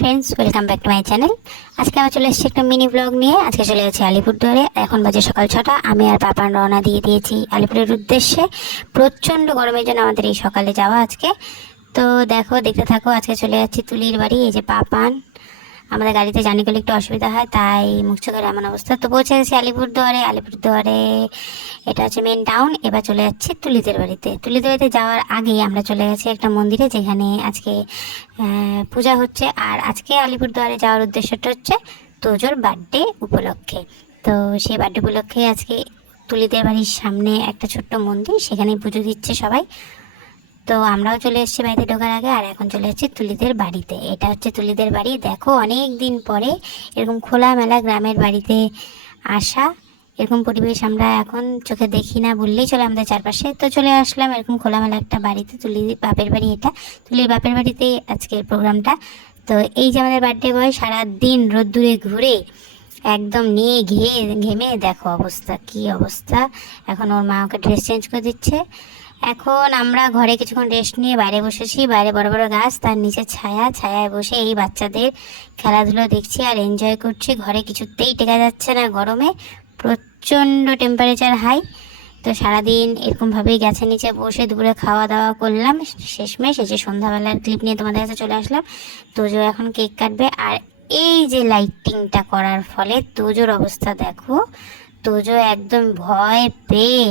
Friends, welcome back to my channel. আজকে আমরা চলে এসেছি একটা মিনি ব্লগ নিয়ে। আজকে চলে যাচ্ছি আলিপুরদুয়ারে। এখন বাজে সকাল 6টা। আমি আর পাপান রওনা দিয়ে দিয়েছি আলিপুরের উদ্দেশ্যে। প্রচণ্ড গরমের জন্য আমাদের এই সকালে যাওয়া আজকে। তো দেখতে থাকো। আজকে চলে যাচ্ছি তুলির বাড়ি। এই যে পাপান, আমাদের গাড়িতে জার্নি করলে একটু অসুবিধা হয়, তাই মুখ চোখের এমন অবস্থা। তো পৌঁছে গেছি আলিপুরদুয়ারে। এটা হচ্ছে মেন টাউন। এবার চলে যাচ্ছি তুলিদের বাড়িতে। তুলিদের বাড়িতে যাওয়ার আগে আমরা চলে গেছি একটা মন্দিরে, যেখানে আজকে পূজা হচ্ছে। আর আজকে আলিপুরদুয়ারে যাওয়ার উদ্দেশ্যটা হচ্ছে তোজোর বার্থডে উপলক্ষে। তো সেই বার্থডে উপলক্ষে আজকে তুলিদের বাড়ির সামনে একটা ছোট্ট মন্দির, সেখানে পুজো দিচ্ছে সবাই। তো আমরাও চলে এসেছি বাড়িতে ঢোকার আগে। আর এখন চলে এসেছি তুলিদের বাড়িতে। এটা হচ্ছে তুলিদের বাড়ি। দেখো, অনেক দিন পরে এরকম খোলামেলা গ্রামের বাড়িতে আসা, এরকম পরিবেশ আমরা এখন চোখে দেখি না বললেই চলে আমাদের চারপাশে। তো চলে আসলাম এরকম খোলামেলা একটা বাড়িতে। তুলির বাপের বাড়ি এটা। তুলির বাপের বাড়িতেই আজকের প্রোগ্রামটা। তো এই যে আমাদের বার্থডে বয়, সারাদিন রোদ্দুরে ঘুরে একদম নিয়ে ঘেমে দেখো অবস্থা, কি অবস্থা। এখন ওর মা ওকে ড্রেস চেঞ্জ করে দিচ্ছে। এখন আমরা ঘরে কিছুক্ষণ রেস্ট নিয়ে বাইরে বসেছি। বাইরে বড় বড় গাছ, তার নিচে ছায়ায় বসে এই বাচ্চাদের খেলাধুলো দেখছি আর এনজয় করছি। ঘরে কিছুতেই টেকা যাচ্ছে না গরমে, প্রচণ্ড টেম্পারেচার হাই। তো সারাদিন এরকমভাবেই গাছের নিচে বসে দুপুরে খাওয়া দাওয়া করলাম। শেষমেশ এই যে সন্ধ্যাবেলার ক্লিপ নিয়ে তোমাদের কাছে চলে আসলাম। তোজো এখন কেক কাটবে। আর এই যে লাইটিংটা করার ফলে তোজোর অবস্থা দেখো। তোজো একদম ভয় পেয়ে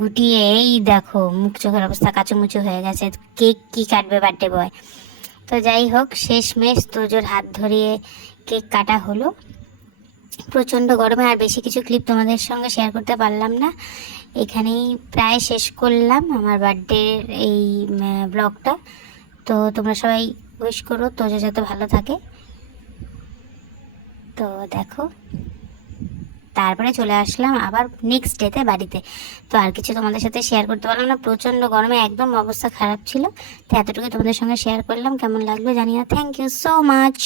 গুটিয়ে এই দেখো মুখ চোখের অবস্থা কাচুমুচু হয়ে গেছে। কেক কি কাটবে বার্থডে বয়। তো যাই হোক, শেষমেশ তোজোর হাত ধরিয়ে কেক কাটা হলো। প্রচণ্ড গরমে আর বেশি কিছু ক্লিপ তোমাদের সঙ্গে শেয়ার করতে পারলাম না। এখানেই প্রায় শেষ করলাম আমার বার্থডের এই ব্লগটা। তো তোমরা সবাই উইশ করো তোজো যাতে ভালো থাকে। তো দেখো, তারপরে চলে আসলাম আবার নেক্সট ডেতে বাড়িতে। তো আর কিছু তোমাদের সাথে শেয়ার করতে পারলাম না, প্রচণ্ড গরমে একদম অবস্থা খারাপ ছিল। তো এতটুকু তোমাদের সঙ্গে শেয়ার করলাম। কেমন লাগলো জানি না। Thank you so much.